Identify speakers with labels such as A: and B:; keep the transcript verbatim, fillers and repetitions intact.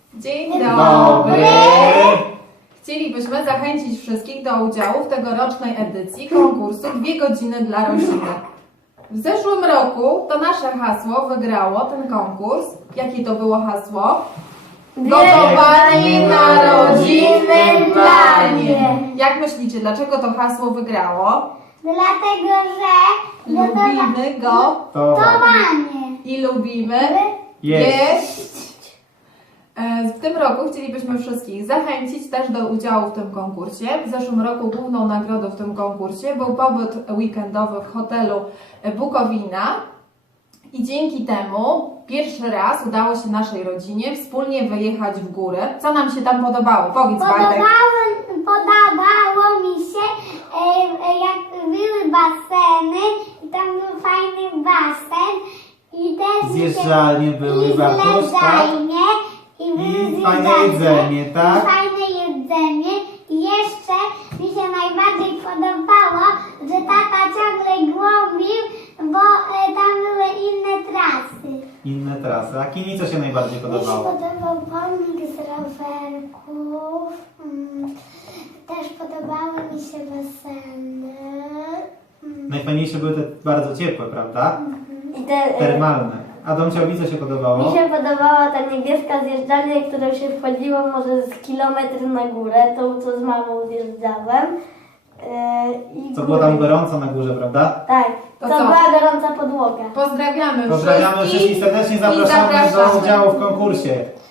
A: Dzień
B: Dzień
A: dobry!
B: dobry.
A: Chcielibyśmy zachęcić wszystkich do udziału w tegorocznej edycji konkursu Dwie godziny dla rodziny. W zeszłym roku to nasze hasło wygrało ten konkurs. Jakie to było hasło? Gotowanie na rodzinnym planie. Jak myślicie, dlaczego to hasło wygrało?
B: Dlatego, że
A: Lubimy go
B: gotowanie.
A: i lubimy
C: Jeść.
A: jeść. E, W tym roku chcielibyśmy wszystkich zachęcić też do udziału w tym konkursie. W zeszłym roku główną nagrodą w tym konkursie był pobyt weekendowy w hotelu Bukowina i dzięki temu pierwszy raz udało się naszej rodzinie wspólnie wyjechać w górę. Co nam się tam podobało? Powiedz, Bartek.
B: Podobało, podobało mi się, e, e, jak były baseny i tam był fajny basen i też mi się-
C: Zjeżdżalnie były,
B: i
C: Bartuś, tak?
B: zjeżdżalnie, i były
C: I fajne
B: zjeżdżalnie,
C: jedzenie, tak?
B: I fajne jedzenie. I jeszcze mi się najbardziej podobało, że tata ciągle głąbił, bo e, tam były inne trasy.
C: Inne trasy. A Kini co się najbardziej
B: Mi się
C: podobało?
B: podobał pomnik z rowerków. Mm, Też podobały mi się baseny. Mm,
C: Najfajniejsze były te bardzo ciepłe, prawda?
D: I te,
C: Termalne. Adamciowi co się podobało?
D: mi się podobała ta niebieska zjeżdżalnia, którą się wchodziło może z kilometr na górę, tą co z mamą zjeżdżałem. Yy, i
C: Co było tam gorąco na górze, prawda?
D: Tak,
A: To
D: to,
A: co?
D: była gorąca podłoga.
A: Pozdrawiamy
C: Pozdrawiamy wszystkich, serdecznie
A: i
C: zapraszamy do
A: zapraszamy.
C: udziału w konkursie.